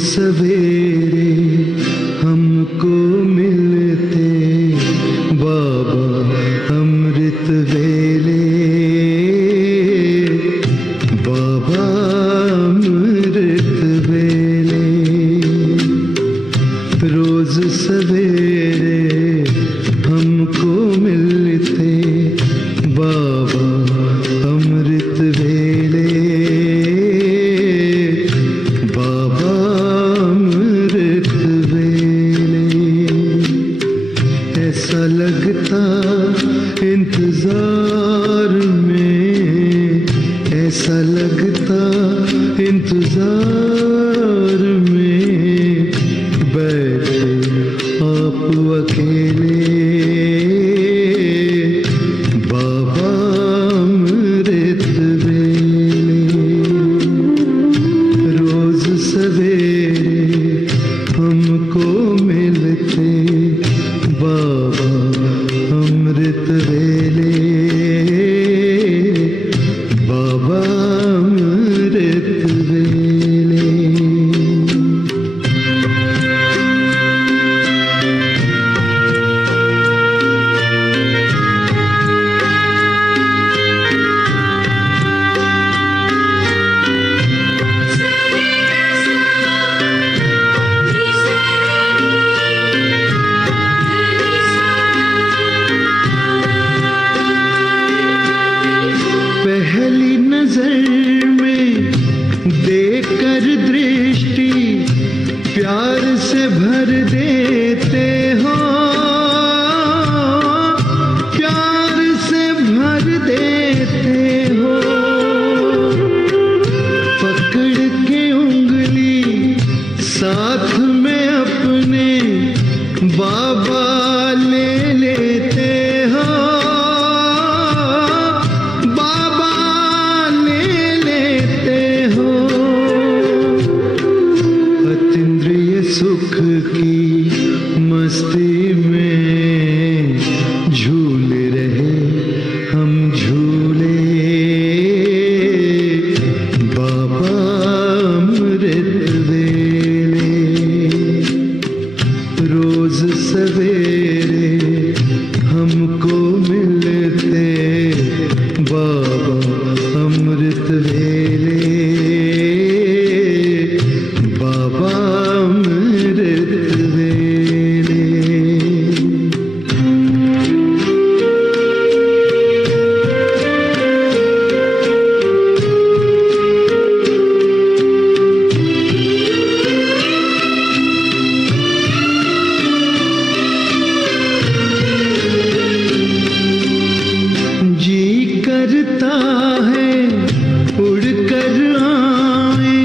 सवेरे हमको मिलते बाबा अमृत वेले, बाबा अमृत वेले। रोज सवेरे हमको मिलते बाबा अमृत वेले, बाबा अमृत वेले। ऐसा लगता इंतजार में, ऐसा लगता इंतजार में बैठे आप अकेले, बाबा अमृत वेले। रोज सवेरे हमको मिलते बाबा अमृत वेले, बाबा अमृत वेले। पहली नजर में देखकर दृष्टि प्यार से भर देते हो, प्यार से भर देते हो। पकड़ के उंगली साथ में अपने बाबा ले लेते हो, बाबा ले लेते हो। अतीन्द्रिय सुख की मस्ती में झूल रहे हम झूले, बाबा अमृत वेले। रोज सवेरे हमको मिलते बाबा अमृत वेले, बाबा अमृत वेले। जी करता है उड़कर आए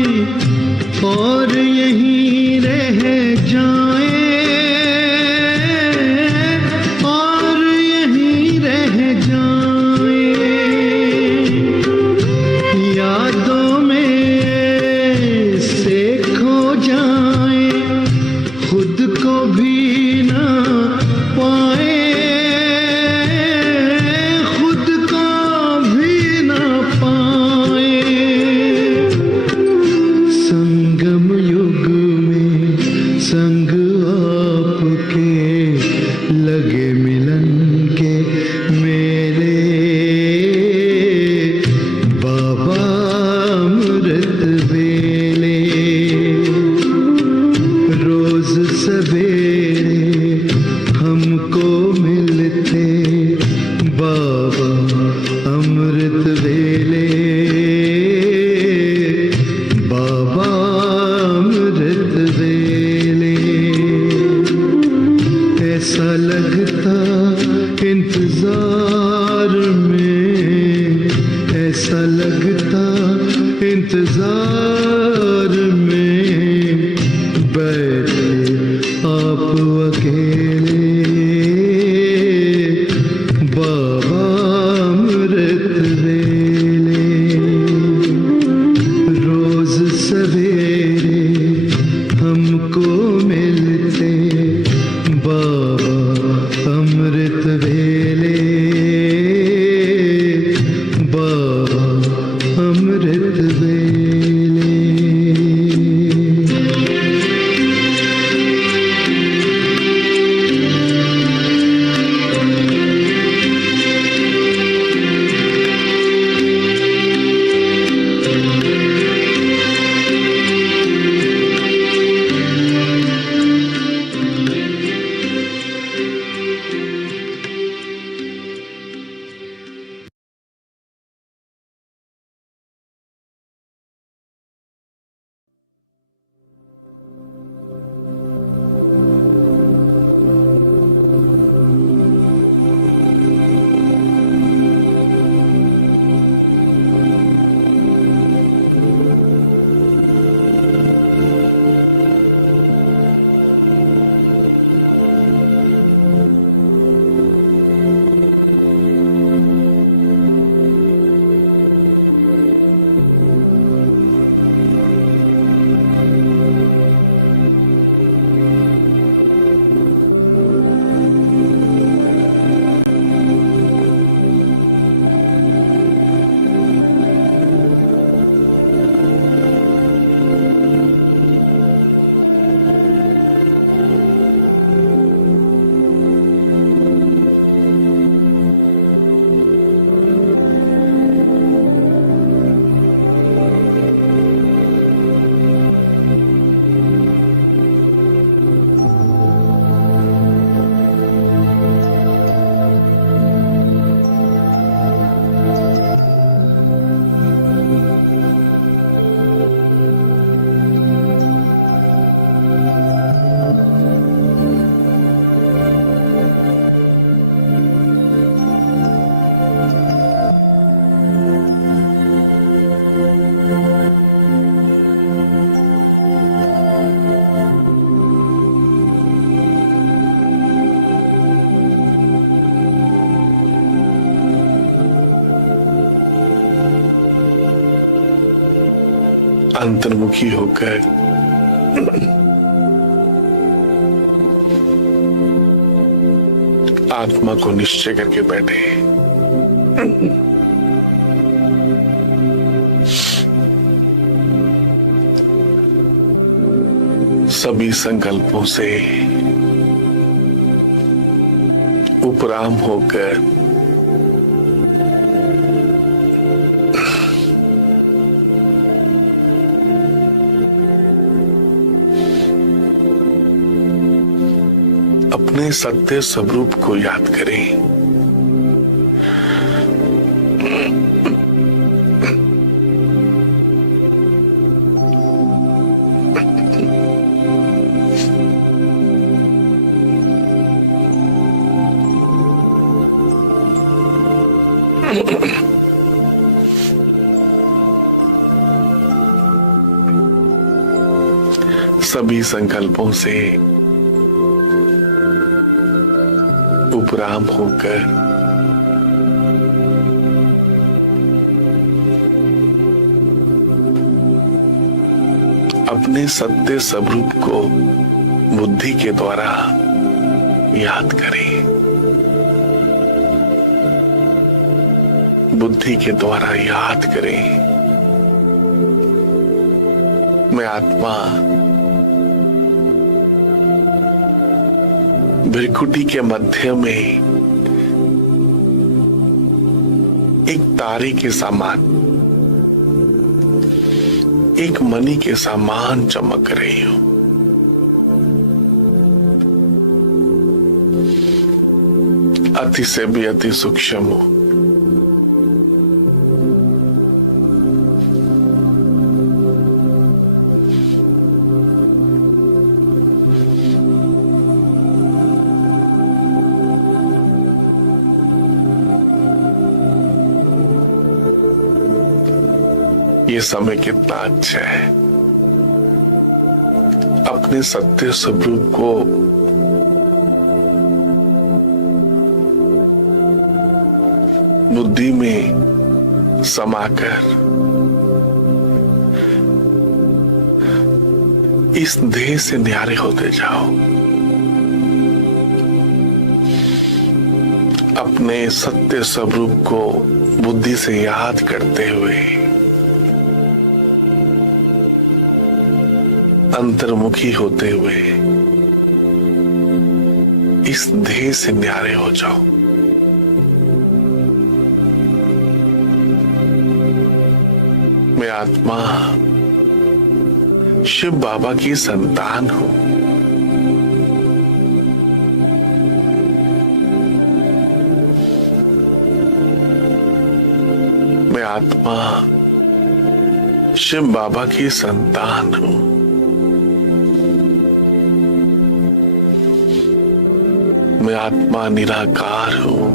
और यहीं रह जाए, और यहीं रह जाए। यादों में से खो जाए, खुद को भी ना पाए, खुद को भी ना पाए। संगम युग में संग आपके लगे मिलन के मेले, बाबा अमृत वेले। रोज सवेरे हमको मिलते बाबा अमृत वेले, बाबा अमृत वेले। ऐसा लगता इंतजार में, ऐसा लगता इंतजार में अंतर्मुखी होकर आत्मा को निश्चय करके बैठे। सभी संकल्पों से उपराम होकर अपने सत्य स्वरूप को याद करें। सभी संकल्पों से उपराम होकर अपने सत्य स्वरूप को बुद्धि के द्वारा याद करें। बुद्धि के द्वारा याद करें, मैं आत्मा भ्रिकुटी के मध्य में एक तारे के समान, एक मणि के समान चमक रही हूं। अति से भी अति सूक्ष्म हूं। ये समय कितना अच्छा है अपने सत्य स्वरूप को बुद्धि में समाकर इस देह से न्यारे होते जाओ। अपने सत्य स्वरूप को बुद्धि से याद करते हुए अंतर्मुखी होते हुए इस देह से न्यारे हो जाओ। मैं आत्मा शिव बाबा की संतान हूं। मैं आत्मा शिव बाबा की संतान हूं। मैं आत्मा निराकार हूं।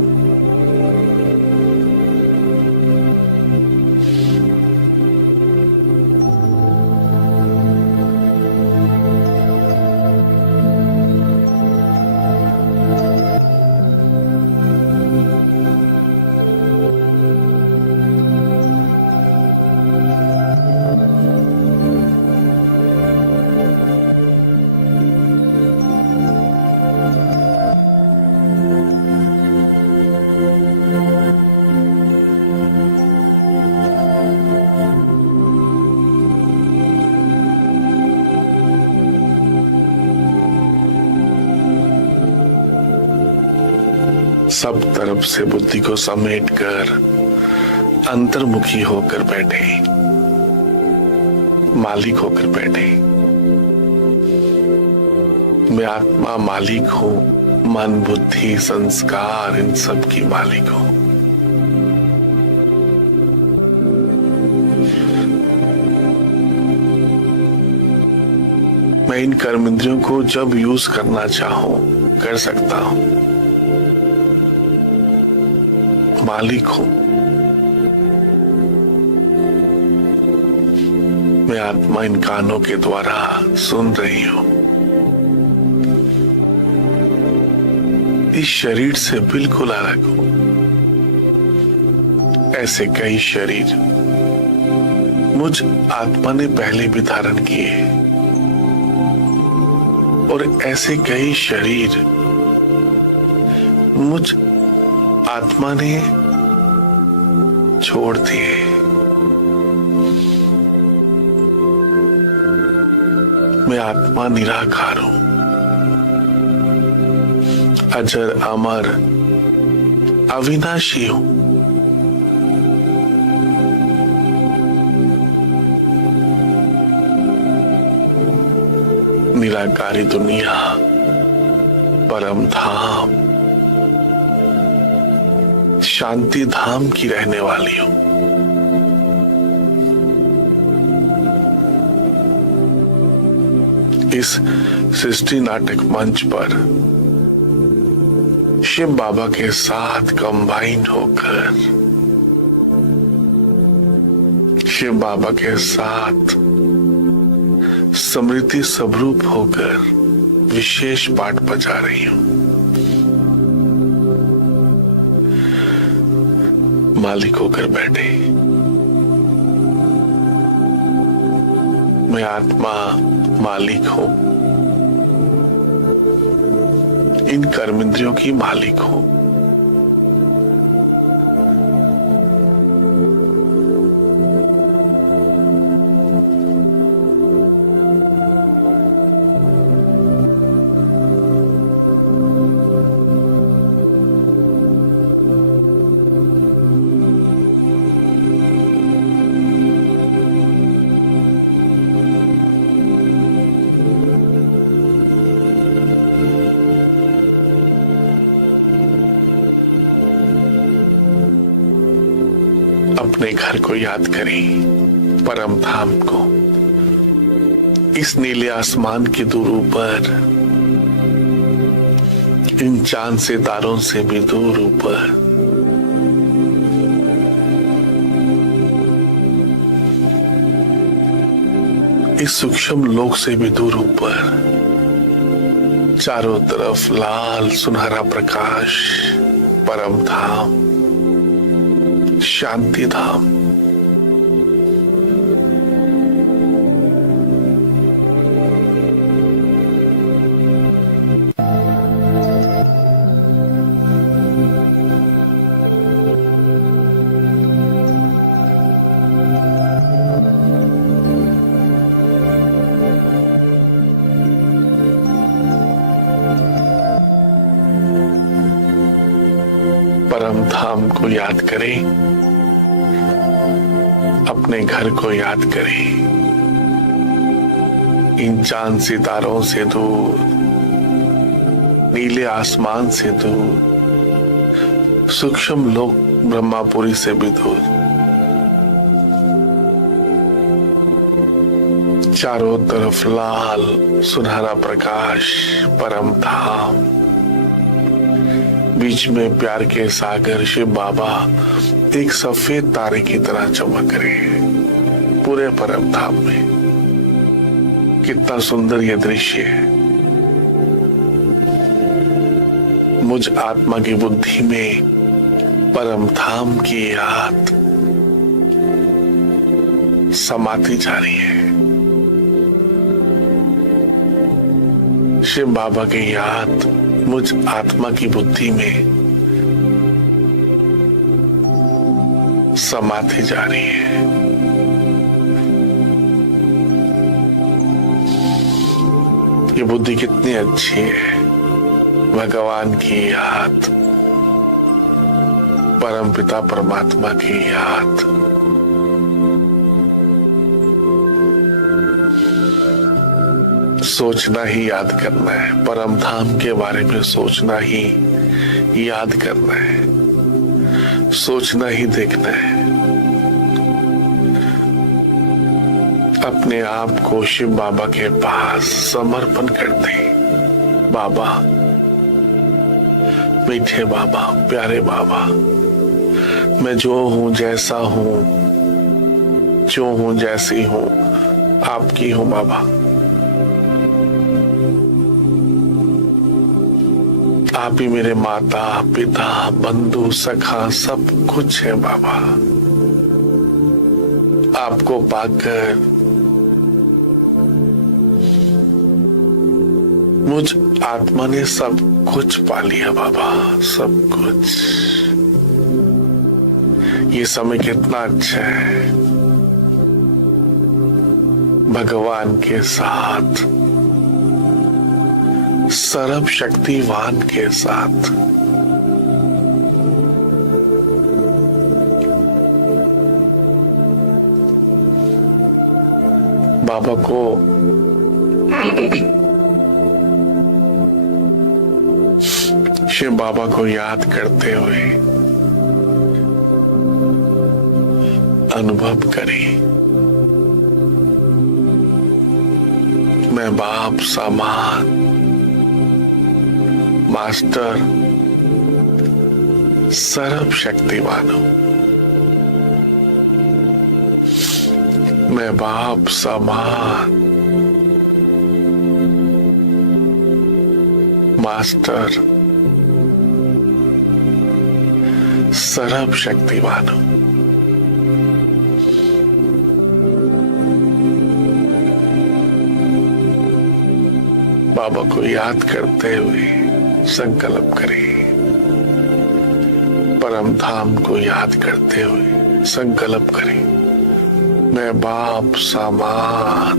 सब तरफ से बुद्धि को समेटकर अंतर्मुखी होकर बैठे, मालिक होकर बैठे। मैं आत्मा मालिक हूं, मन बुद्धि संस्कार इन सब की मालिक हूं। मैं इन कर्म इंद्रियों को जब यूज करना चाहूं कर सकता हूं। मालिक हूं। मैं आत्मा इन कानों के द्वारा सुन रही हूं। इस शरीर से बिल्कुल अलग हूं। ऐसे कई शरीर मुझ आत्मा ने पहले भी धारण किए और ऐसे कई शरीर मुझ आत्मा ने छोड़ दिए। मैं आत्मा निराकार हूं, अजर अमर अविनाशी हूं। निराकारी दुनिया, परम धाम, शांति धाम की रहने वाली हूं। इस सृष्टि नाटक मंच पर शिव बाबा के साथ कंबाइन होकर, शिव बाबा के साथ स्मृति स्वरूप होकर विशेष पाठ बजा रही हूं। मालिक होकर बैठे। मैं आत्मा मालिक हूं, इन कर्मेंद्रियों की मालिक हूं। अपने घर को याद करें, परम धाम को, इस नीले आसमान के दूर ऊपर, इन चांद सितारों से भी दूर ऊपर, इस सूक्ष्म लोक से भी दूर ऊपर, चारों तरफ लाल सुनहरा प्रकाश, परम धाम, शांति धाम। परम धाम को याद करें, अपने घर को याद करें, इन चांद सितारों से दूर, नीले आसमान से दूर, सूक्ष्म लोक ब्रह्मापुरी से भी दूर, चारों तरफ लाल सुनहरा प्रकाश, परम धाम, बीच में प्यार के सागर शिव बाबा एक सफेद तारे की तरह चमक रहे हैं पूरे परम धाम में। कितना सुंदर यह दृश्य है। मुझ आत्मा की बुद्धि में परम धाम की याद समाती जा रही है। शिव बाबा की याद मुझ आत्मा की बुद्धि में समाती जा रही है। ये बुद्धि कितनी अच्छी है। भगवान की याद, परम पिता परमात्मा की याद, सोचना ही याद करना है। परम धाम के बारे में सोचना ही याद करना है, सोचना ही देखना है। अपने आप को शिव बाबा के पास समर्पण कर दे। बाबा, मीठे बाबा, प्यारे बाबा, मैं जो हूं, जैसा हूं, जो हूं, जैसी हूं, आपकी हूं बाबा। आप ही मेरे माता पिता बंधु सखा सब कुछ है बाबा। आपको पाकर मुझ आत्मा ने सब कुछ पा लिया बाबा, सब कुछ। ये समय कितना अच्छा है, भगवान के साथ, सर्वशक्तिवान के साथ। बाबा को शिव बाबा को याद करते हुए अनुभव करें, मैं बाप समान मास्टर सर्वशक्तिवान हूं। मैं बाप समान मास्टर सर्वशक्तिवान हूं। बाबा को याद करते हुए संकल्प करें, परम धाम को याद करते हुए संकल्प करें, मैं बाप समान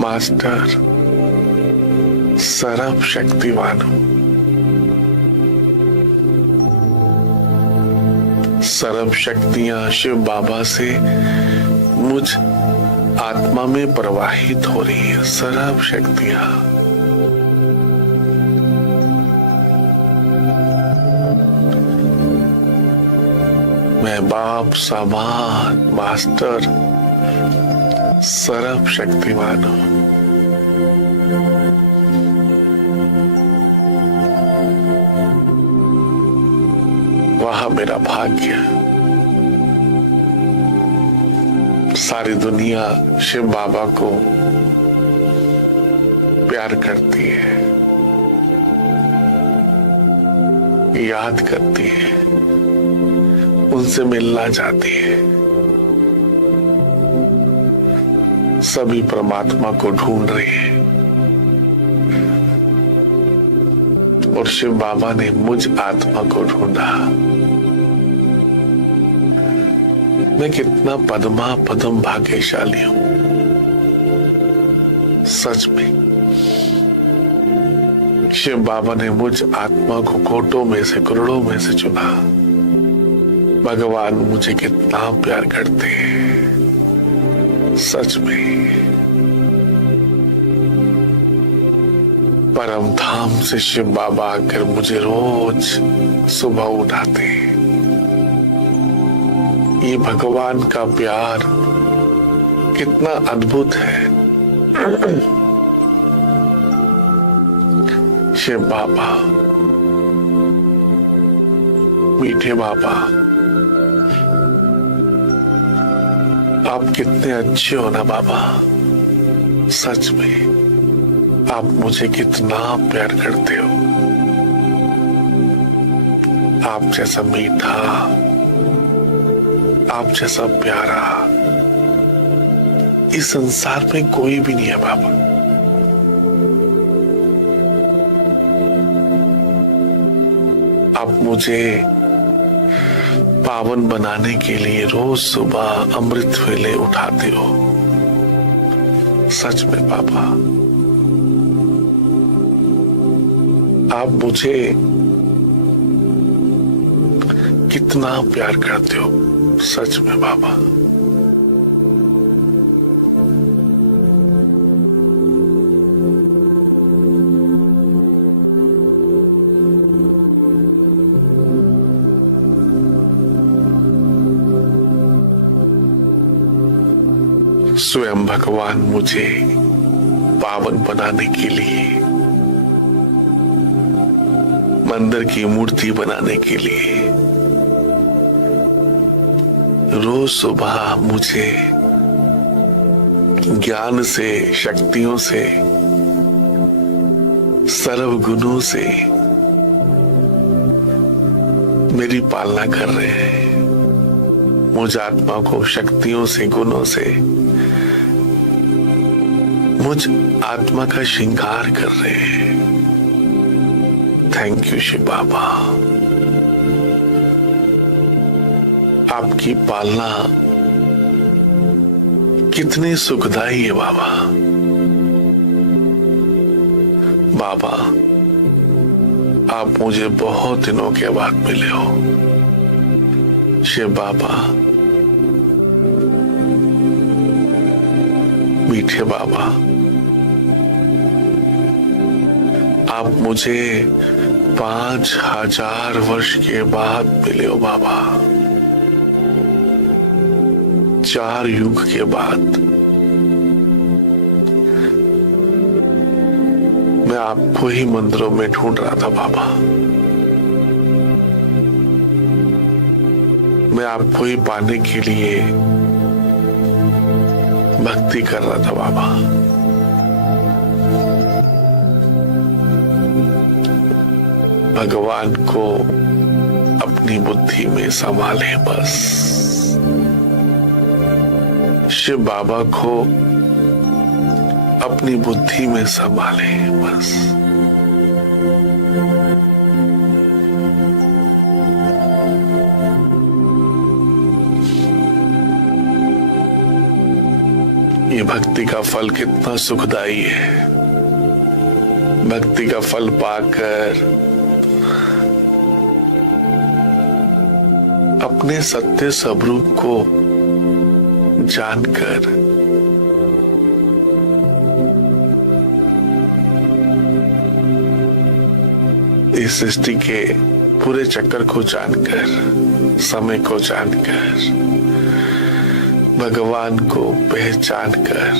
मास्टर सर्वशक्तिवान हूं। सर्व शक्तियां शिव बाबा से मुझ आत्मा में प्रवाहित हो रही है, सर्व शक्तियां। मैं बाप समान मास्टर सर्व शक्तिवान हूं। वह मेरा भाग्य। सारी दुनिया शिव बाबा को प्यार करती है, याद करती है, उनसे मिलना चाहती है। सभी परमात्मा को ढूंढ रहे हैं और शिव बाबा ने मुझ आत्मा को ढूंढा। मैं कितना पद्मा पदम भाग्यशाली हूं, सच में। शिव बाबा ने मुझ आत्मा को कोटों में से, करोड़ों में से चुना। भगवान मुझे कितना प्यार करते हैं, सच में। परम धाम से शिव बाबा आकर मुझे रोज सुबह उठाते हैं। ये भगवान का प्यार कितना अद्भुत है। शिव बाबा, मीठे बाबा, आप कितने अच्छे हो ना बाबा, सच में। आप मुझे कितना प्यार करते हो। आप जैसा मीठा, आप जैसा प्यारा इस संसार में कोई भी नहीं है बाबा। आप मुझे पावन बनाने के लिए रोज सुबह अमृत वेले उठाते हो, सच में बाबा। आप मुझे कितना प्यार करते हो, सच में बाबा। स्वयं भगवान मुझे पावन बनाने के लिए, मंदिर की मूर्ति बनाने के लिए रोज सुबह मुझे ज्ञान से, शक्तियों से, सर्व गुणों से मेरी पालना कर रहे हैं, मुझ आत्मा को शक्तियों से, गुणों से, मुझ आत्मा का श्रृंगार कर रहे हैं। थैंक यू शिव बाबा। आपकी पालना कितनी सुखदाई है बाबा। बाबा, आप मुझे बहुत दिनों के बाद मिले हो। शिव बाबा, मीठे बाबा, आप मुझे 5000 वर्ष के बाद मिले हो बाबा। 4 युग के बाद मैं आपको ही मंदिरों में ढूंढ रहा था बाबा। मैं आपको ही पाने के लिए भक्ति कर रहा था बाबा। भगवान को अपनी बुद्धि में संभाले बस। शिव बाबा को अपनी बुद्धि में संभाले बस। ये भक्ति का फल कितना सुखदाई है। भक्ति का फल पाकर अपने सत्य स्वरूप को जानकर इस सृष्टि के पूरे चक्कर को जानकर, समय को जानकर, भगवान को पहचान कर,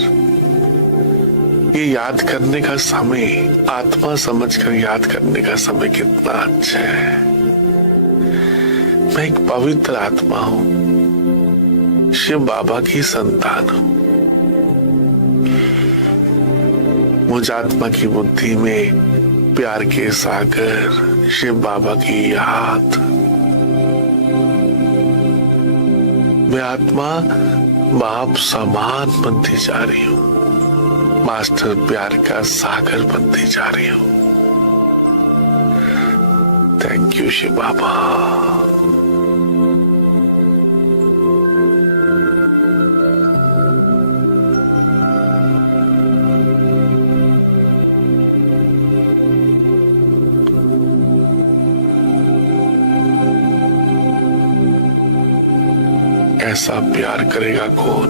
ये याद करने का समय, आत्मा समझकर याद करने का समय कितना अच्छा है। मैं एक पवित्र आत्मा हूं, शिव बाबा की संतान हूं। मुझ आत्मा की बुद्धि में प्यार के सागर शिव बाबा की याद। मैं आत्मा बाप समान बनती जा रही हूं, मास्टर प्यार का सागर बनती जा रही हूं। थैंक यू शिव बाबा। ऐसा प्यार करेगा कौन?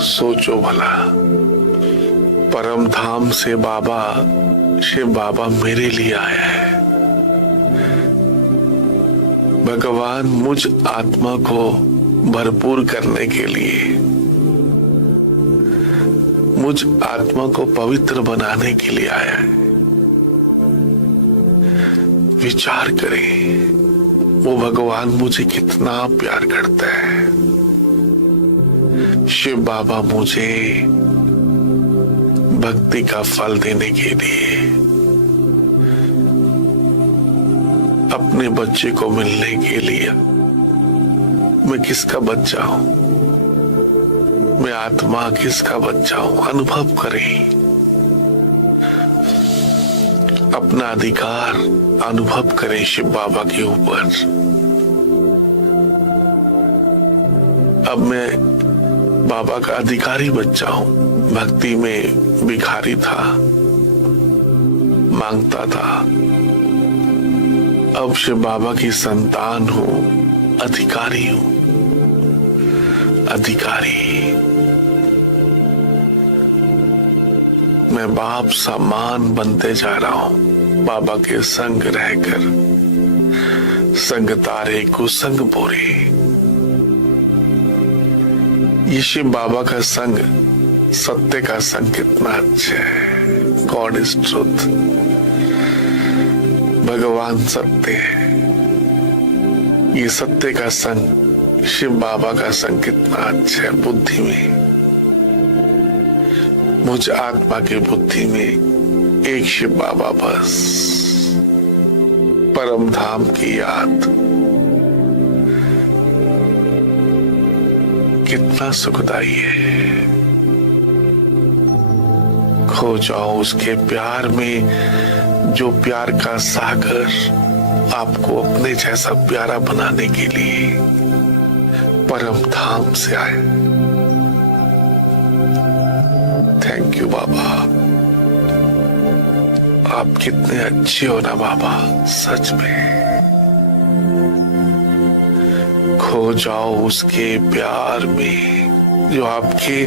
सोचो भला, परम धाम से बाबा, शिव बाबा मेरे लिए आया है। भगवान मुझ आत्मा को भरपूर करने के लिए, मुझ आत्मा को पवित्र बनाने के लिए आया है। विचार करें, वो भगवान मुझे कितना प्यार करता है। शिव बाबा मुझे भक्ति का फल देने के लिए, अपने बच्चे को मिलने के लिए, मैं किसका बच्चा हूं, मैं आत्मा किसका बच्चा हूं, अनुभव करें। अपना अधिकार अनुभव करें शिव बाबा के ऊपर। अब मैं बाबा का अधिकारी बच्चा हूं। भक्ति में भिखारी था, मांगता था। अब शिव बाबा की संतान हूं, अधिकारी हूं, अधिकारी। मैं बाप समान बनते जा रहा हूं, बाबा के संग रहकर। संग तारे को संग बोरे। ये शिव बाबा का संग, सत्य का संग कितना अच्छा है। गॉड इज ट्रुथ, भगवान सत्य है। ये सत्य का संग, शिव बाबा का संग कितना अच्छा है। बुद्धि में, मुझ आत्मा की बुद्धि में एक शिव बाबा बस, परम धाम की याद। कितना सुखदाई है। खो जाओ उसके प्यार में, जो प्यार का सागर आपको अपने जैसा प्यारा बनाने के लिए परम धाम से आए। थैंक यू बाबा, आप कितने अच्छे हो ना बाबा, सच में। खो जाओ उसके प्यार में, जो आपके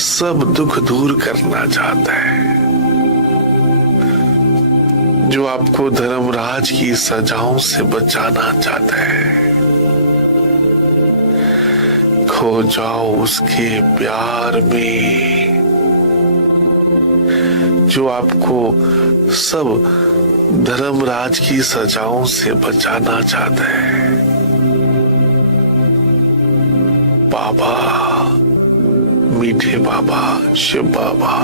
सब दुख दूर करना चाहता है, जो आपको धर्मराज की सजाओं से बचाना चाहता है। खो जाओ उसके प्यार में, जो आपको सब धर्मराज की सजाओं से बचाना चाहता है। बाबा, मीठे बाबा, शिव बाबा,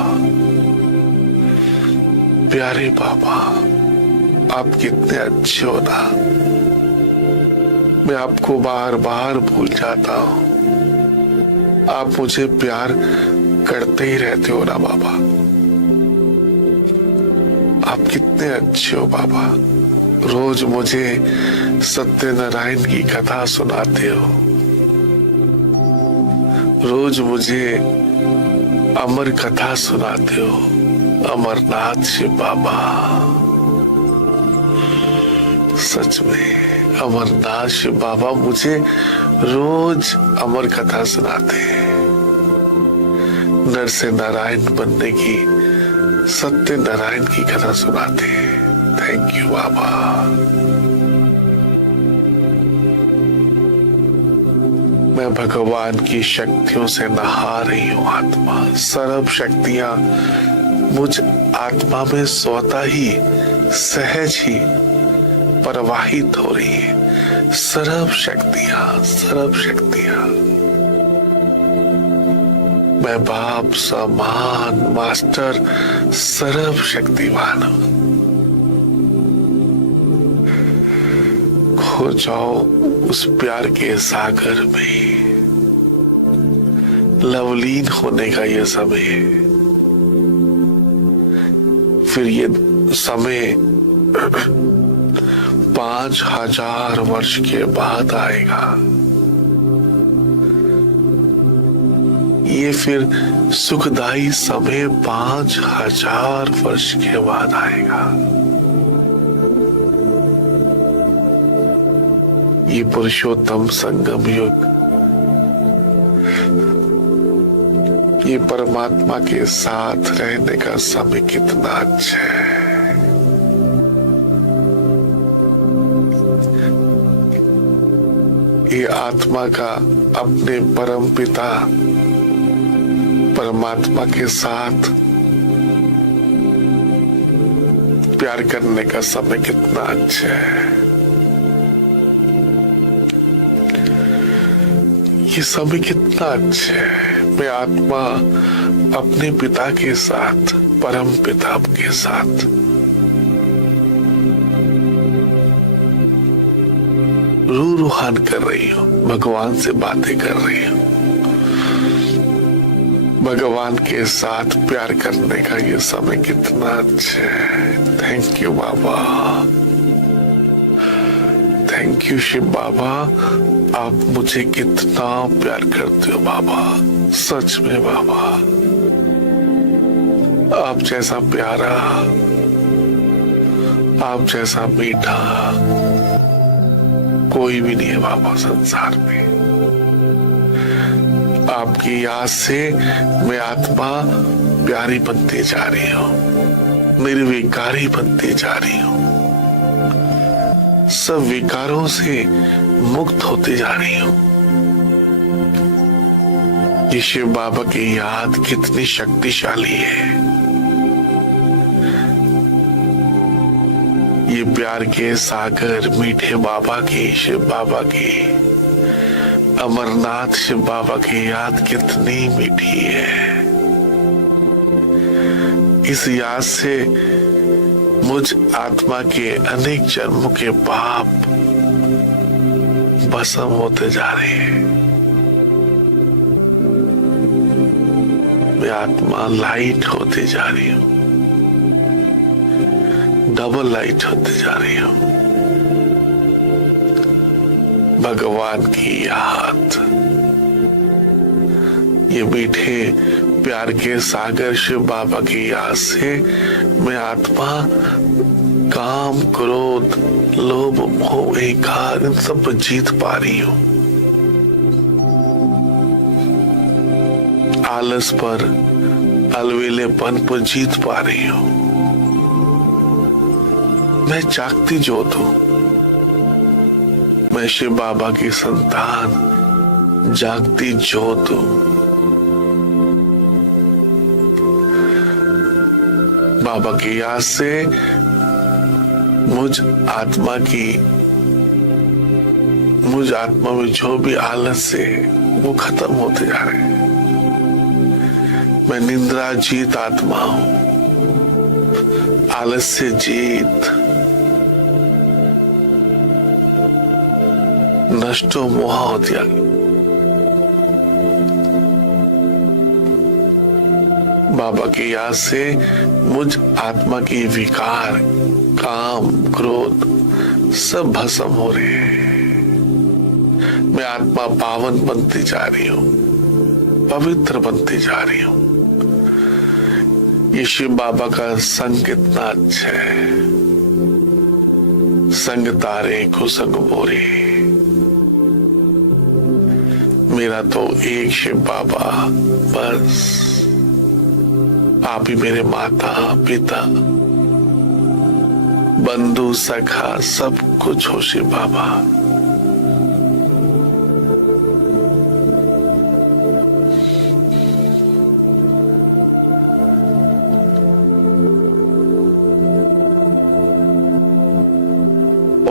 प्यारे बाबा, आप कितने अच्छे हो ना। मैं आपको बार बार भूल जाता हूं, आप मुझे प्यार करते ही रहते हो ना बाबा। आप कितने अच्छे हो बाबा, रोज मुझे सत्यनारायण की कथा सुनाते हो, रोज मुझे अमर कथा सुनाते हो। अमरनाथ शिव बाबा, सच में अमरनाथ शिव बाबा मुझे रोज अमर कथा सुनाते हैं। नर से नारायण बनने की, सत्य नारायण की कथा सुनाते हैं। थैंक यू बाबा। मैं भगवान की शक्तियों से नहा रही हूँ आत्मा। सर्व शक्तियां मुझ आत्मा में स्वतः ही, सहज ही प्रवाहित हो रही है। सर्व शक्तियां, सर्व शक्तियां। मैं बाप समान मास्टर सर्व शक्तिवान हूं। खो जाओ उस प्यार के सागर में, लवलीन होने का ये समय है। फिर ये समय 5000 वर्ष के बाद आएगा। ये फिर सुखदाई समय 5000 वर्ष के बाद आएगा। ये पुरुषोत्तम संगम युग, ये परमात्मा के साथ रहने का समय कितना अच्छा है। ये आत्मा का अपने परम पिता परमात्मा के साथ प्यार करने का समय कितना अच्छा है। ये समय कितना अच्छा है। मैं आत्मा अपने पिता के साथ, परम पिता के साथ रूहान कर रही हूँ, भगवान से बातें कर रही हूँ। भगवान के साथ प्यार करने का ये समय कितना अच्छा है। Thank you Baba, thank you Shiv Baba. आप मुझे कितना प्यार करते हो बाबा, सच में बाबा। आप जैसा प्यारा, आप जैसा मीठा कोई भी नहीं है बाबा संसार में। आपकी याद से मैं आत्मा प्यारी बनती जा रही हूँ, निर्विकारी बनती जा रही हूँ, सब विकारों से मुक्त होती जा रही हूँ। ये शिव बाबा की याद कितनी शक्तिशाली है। ये प्यार के सागर मीठे बाबा की, शिव बाबा की, अमरनाथ शिव बाबा की याद कितनी मीठी है। इस याद से मुझ आत्मा के अनेक जन्मों के पाप भस्म होते जा रहे हैं। मैं आत्मा लाइट होती जा रही हूं, डबल लाइट होती जा रही हूं। भगवान की याद, ये मीठे प्यार के सागर शिव बाबा की याद से मैं आत्मा काम, क्रोध, लोभ, मोह, अहंकार इन सब पर जीत पा रही हूं। आलस पर, अलवेलेपन पर जीत पा रही हूं। मैं जागती ज्योत हूं। मैं शिव बाबा की संतान, जागती ज्योत हूं। बाबा की याद से मुझ आत्मा में जो भी आलस है वो खत्म होते जा रहे हैं। मैं निंद्रा जीत आत्मा हूं, आलस्य जीत, नष्टो मोह होती। बाबा की याद से मुझ आत्मा की विकार, काम, क्रोध सब भस्म हो रहे हैं। मैं आत्मा पावन बनती जा रही हूं, पवित्र बनती जा रही हूं। ये शिव बाबा का संग कितना अच्छा है। संग तारे कुसंग बोरे, मेरा तो एक शिव बाबा बस। आप ही मेरे माता पिता, बंधु सखा सब कुछ हो शिव बाबा।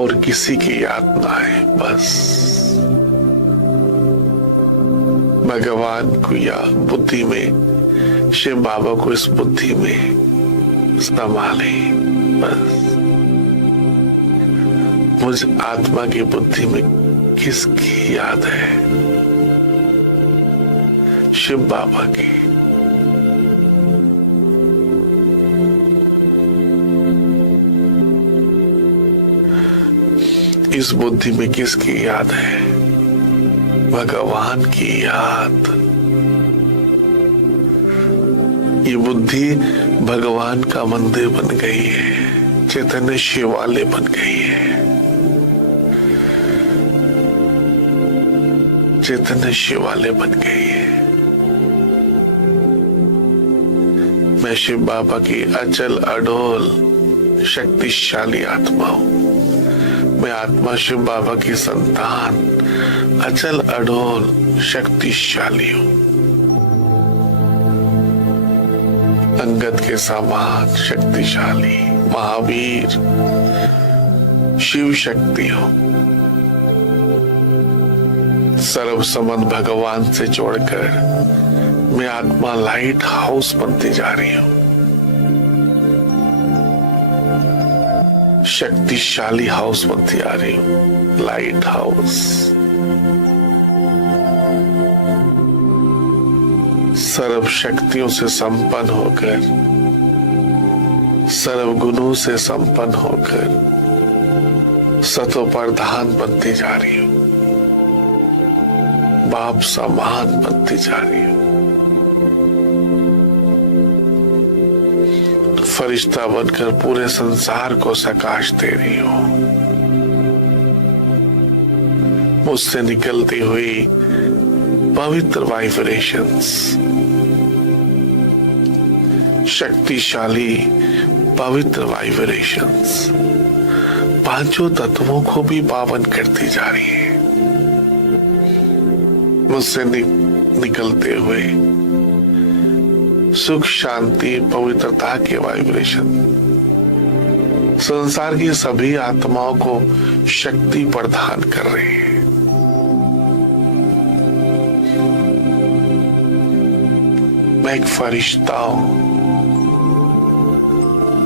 और किसी की याद ना आए, बस भगवान को या बुद्धि में, शिव बाबा को इस बुद्धि में संभाले। बस मुझ आत्मा की बुद्धि में किसकी याद है? शिव बाबा की। इस बुद्धि में किसकी याद है? भगवान की याद। ये बुद्धि भगवान का मंदिर बन गई है, चैतन्य शिवालय बन गई है। चैतन्य शिवालय बन गई है। मैं शिव बाबा की अचल अडोल शक्तिशाली आत्मा हूं। मैं आत्मा शिव बाबा की संतान, अचल अडोल शक्तिशाली हूं। अंगद के समान शक्तिशाली महावीर शिव शक्ति हो। सर्व संबंध भगवान से जोड़कर मैं आत्मा लाइट हाउस बनती जा रही हूं। शक्तिशाली हाउस बनती आ रही हूं, लाइट हाउस। सर्व शक्तियों से संपन्न होकर, सर्व गुणों से संपन्न होकर सतो प्रधान बनती जा रही हूं, बाप समान बनती जा रही हूं। फरिश्ता बनकर पूरे संसार को प्रकाश दे रही हूं। मुझसे निकलती हुई पवित्र वाइब्रेशंस, शक्तिशाली पवित्र वाइब्रेशंस पांचों तत्वों को भी पावन करती जा रही है। मुझसे निकलते हुए सुख, शांति, पवित्रता के वाइब्रेशन संसार की सभी आत्माओं को शक्ति प्रदान कर रहे हैं। मैं एक फरिश्ता हूं,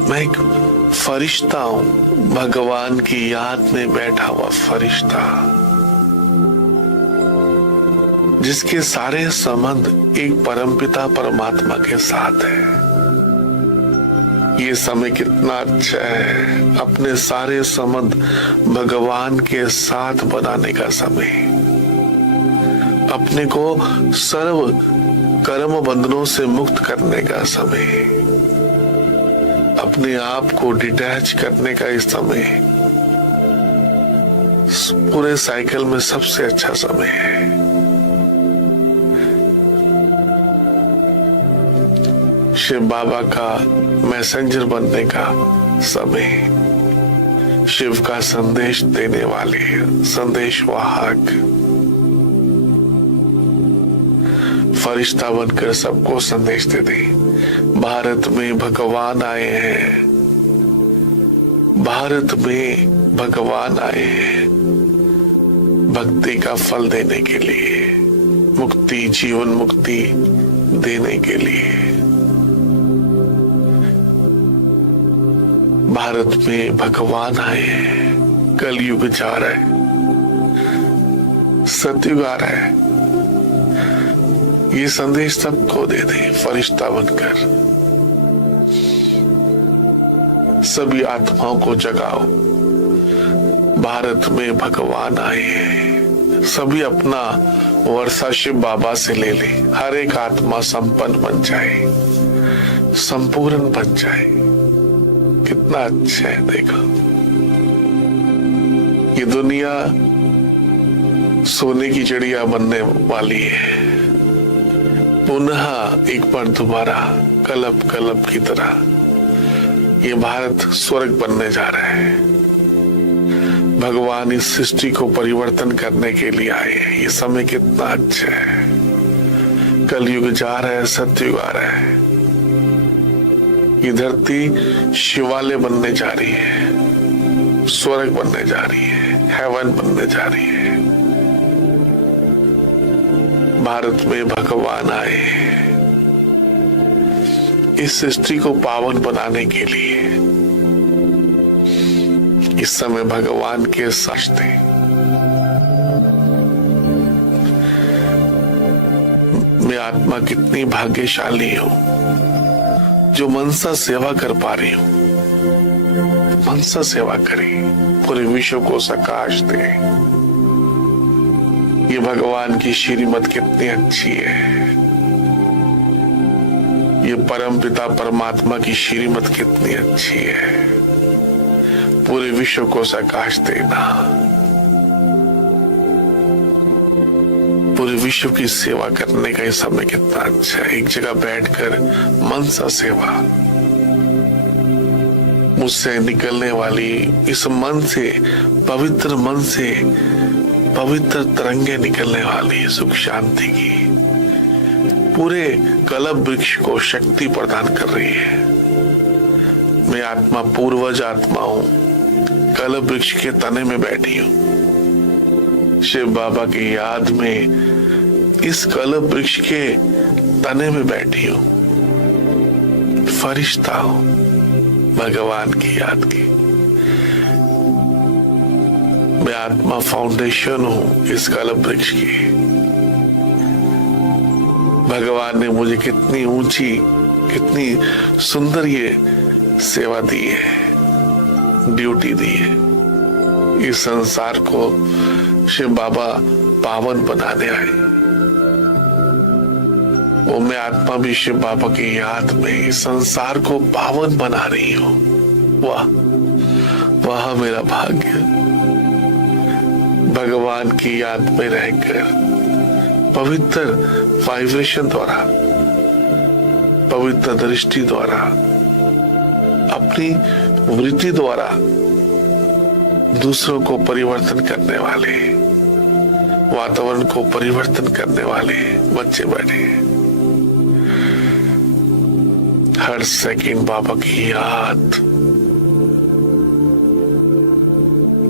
मैं एक फरिश्ता हूं, भगवान की याद में बैठा हुआ फरिश्ता, जिसके सारे संबंध एक परमपिता परमात्मा के साथ है। ये समय कितना अच्छा है, अपने सारे संबंध भगवान के साथ बनाने का समय, अपने को सर्व कर्म बंधनों से मुक्त करने का समय, अपने आप को डिटैच करने का इस समय पूरे साइकिल में सबसे अच्छा समय है। शिव बाबा का मैसेंजर बनने का समय, शिव का संदेश देने वाले संदेश वाहक, फरिश्ता बनकर सबको संदेश दे दे। भारत में भगवान आए हैं, भारत में भगवान आए हैं भक्ति का फल देने के लिए, मुक्ति, जीवन मुक्ति देने के लिए। भारत में भगवान आए हैं, कलयुग जा रहा है, सतयुग आ रहा है। ये संदेश सबको दे दे फरिश्ता बनकर, सभी आत्माओं को जगाओ। भारत में भगवान आए हैं, सभी अपना वर्षा शिव बाबा से ले ले। हर एक आत्मा संपन्न बन जाए, संपूर्ण बन जाए। कितना अच्छा है, देखो ये दुनिया सोने की चिड़िया बनने वाली है, पुनः एक बार दोबारा कलप कलप की तरह ये भारत स्वर्ग बनने जा रहा है। भगवान इस सृष्टि को परिवर्तन करने के लिए आए हैं। ये समय कितना अच्छा है, कलयुग जा रहा है, सतयुग आ रहा है। ये धरती शिवालय बनने जा रही है, स्वर्ग बनने जा रही है, हेवन बनने जा रही है। भारत में भगवान आए हैं इस सृष्टि को पावन बनाने के लिए। इस समय भगवान के साथ मैं आत्मा कितनी भाग्यशाली हूं जो मनसा सेवा कर पा रही हूं। मनसा सेवा करें, पूरे विश्व को प्रकाश दे। ये भगवान की श्रीमत कितनी अच्छी है, ये परम पिता परमात्मा की श्रीमत कितनी अच्छी है। पूरे विश्व को प्रकाश देना, पूरे विश्व की सेवा करने का ये समय कितना अच्छा है। एक जगह बैठकर मनसा सेवा, मुझसे निकलने वाली इस मन से, पवित्र मन से पवित्र तरंगे निकलने वाली सुख शांति की, पूरे कल्प वृक्ष को शक्ति प्रदान कर रही है। मैं आत्मा, पूर्वज आत्मा हूं, कल्प वृक्ष के तने में बैठी हूं। शिव बाबा की याद में इस कल्प वृक्ष के तने में बैठी हूं। फरिश्ता हूं भगवान की याद की। मैं आत्मा फाउंडेशन हूं इस कल्प वृक्ष की। भगवान ने मुझे कितनी ऊंची, कितनी सुंदर ये सेवा दी है, ड्यूटी दी है। इस संसार को शिव बाबा पावन बनाने आए। वो मैं आत्मा भी शिव बाबा की याद में इस संसार को पावन बना रही हूं। वाह वाह मेरा भाग्य, भगवान की याद में रहकर पवित्र वाइब्रेशन द्वारा, पवित्र दृष्टि द्वारा, अपनी वृत्ति द्वारा दूसरों को परिवर्तन करने वाले, वातावरण को परिवर्तन करने वाले बच्चे बैठे। हर सेकंड बाबा की याद।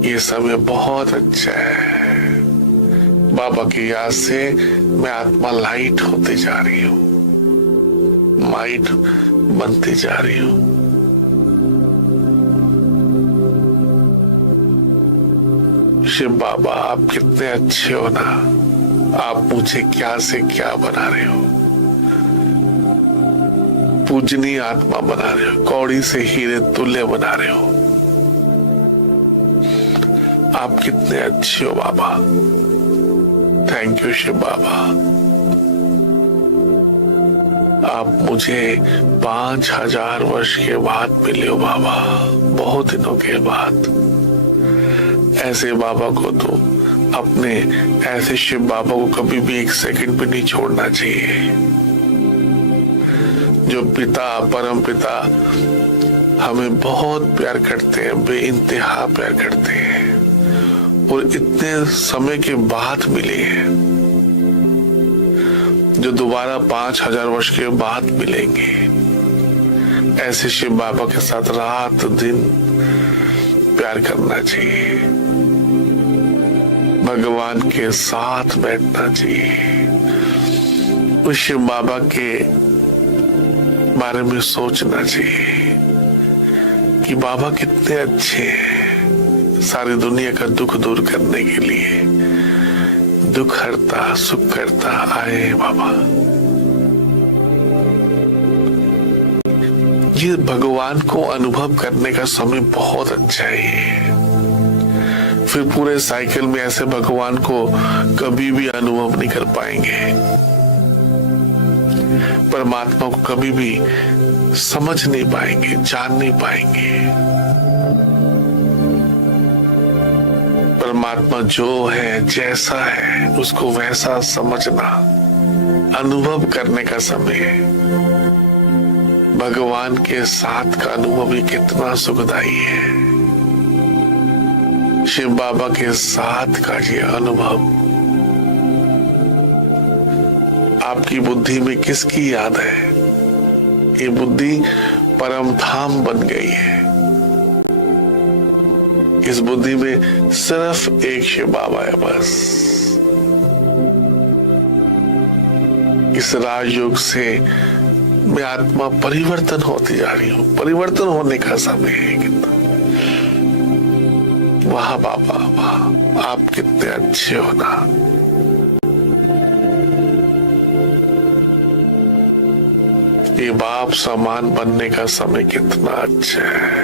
ये समय बहुत अच्छा है। बाबा की याद से मैं आत्मा लाइट होती जा रही हूँ, माइट बनती जा रही हूँ। शिव बाबा, आप कितने अच्छे हो ना। आप मुझे क्या से क्या बना रहे हो, पूजनीय आत्मा बना रहे हो, कौड़ी से हीरे तुल्य बना रहे हो। आप कितने अच्छे हो बाबा। Thank you Shiv Baba. आप मुझे 5000 वर्ष के बाद मिले हो बाबा, बहुत दिनों के बाद। ऐसे बाबा को तो अपने, ऐसे शिव बाबा को कभी भी एक सेकंड भी नहीं छोड़ना चाहिए। जो पिता, परम पिता हमें बहुत प्यार करते हैं, बेइंतहा प्यार करते हैं, और इतने समय के बाद मिले हैं, जो दोबारा 5000 वर्ष के बाद मिलेंगे। ऐसे शिव बाबा के साथ रात दिन प्यार करना चाहिए, भगवान के साथ बैठना चाहिए, उस शिव बाबा के बारे में सोचना चाहिए कि बाबा कितने अच्छे हैं, सारी दुनिया का दुख दूर करने के लिए, दुख हरता सुख करता आए बाबा। ये भगवान को अनुभव करने का समय बहुत अच्छा है। फिर पूरे साइकिल में ऐसे भगवान को कभी भी अनुभव नहीं कर पाएंगे, परमात्मा को कभी भी समझ नहीं पाएंगे, जान नहीं पाएंगे। परमात्मा जो है, जैसा है, उसको वैसा समझना, अनुभव करने का समय है। भगवान के साथ का अनुभव ही कितना सुखदायी है। शिव बाबा के साथ का ये अनुभव, आपकी बुद्धि में किसकी याद है? ये बुद्धि परम धाम बन गई है। इस बुद्धि में सिर्फ एक शिव बाबा है बस। इस राजयोग से मैं आत्मा परिवर्तन होती जा रही हूँ, परिवर्तन होने का समय है। कितना वाह बाबा वाह, आप कितने अच्छे हो ना। ये बाप समान बनने का समय कितना अच्छा है।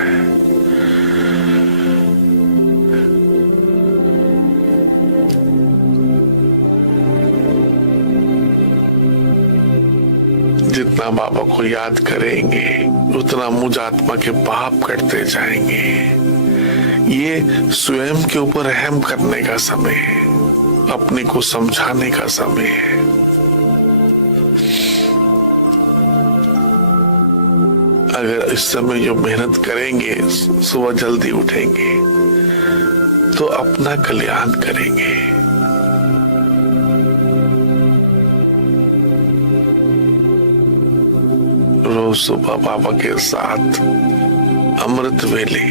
जितना बाबा को याद करेंगे उतना मुझ आत्मा के पाप करते जाएंगे। ये स्वयं के ऊपर रहम करने का समय है, अपने को समझाने का समय है। अगर इस समय जो मेहनत करेंगे, सुबह जल्दी उठेंगे, तो अपना कल्याण करेंगे। रोज सुबह बाबा के साथ अमृत वेले,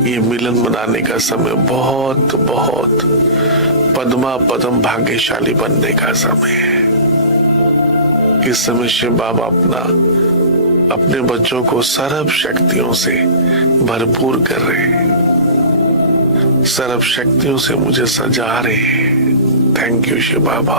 ये मिलन मनाने का समय बहुत बहुत पद्मा पदम भाग्यशाली बनने का समय है। इस समय शिव बाबा अपने बच्चों को सर्व शक्तियों से भरपूर कर रहे हैं, सर्व शक्तियों से मुझे सजा रहे हैं। थैंक यू शिव बाबा।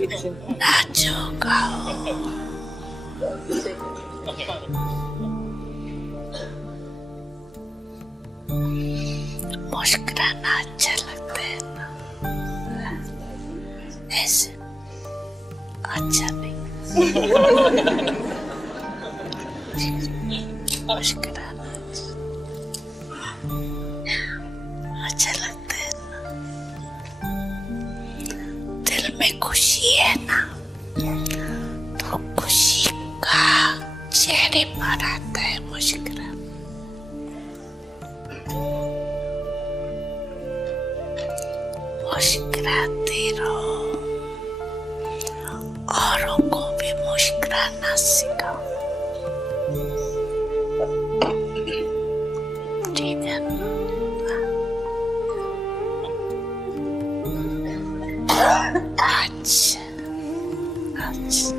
नाचो गाओ, मुस्कुराना अच्छा लगता है ना, ऐसे अच्छा नहीं, मुस्कुराना अच्छा लगता है ना, दिल में खुशी है ना तो खुशी का चेहरे पर आता है मुस्कुराना। मुस्कुराते रहो, औरों को भी मुस्कुराना सिखाओ, ठीक है ना? अच्छा अच्छा।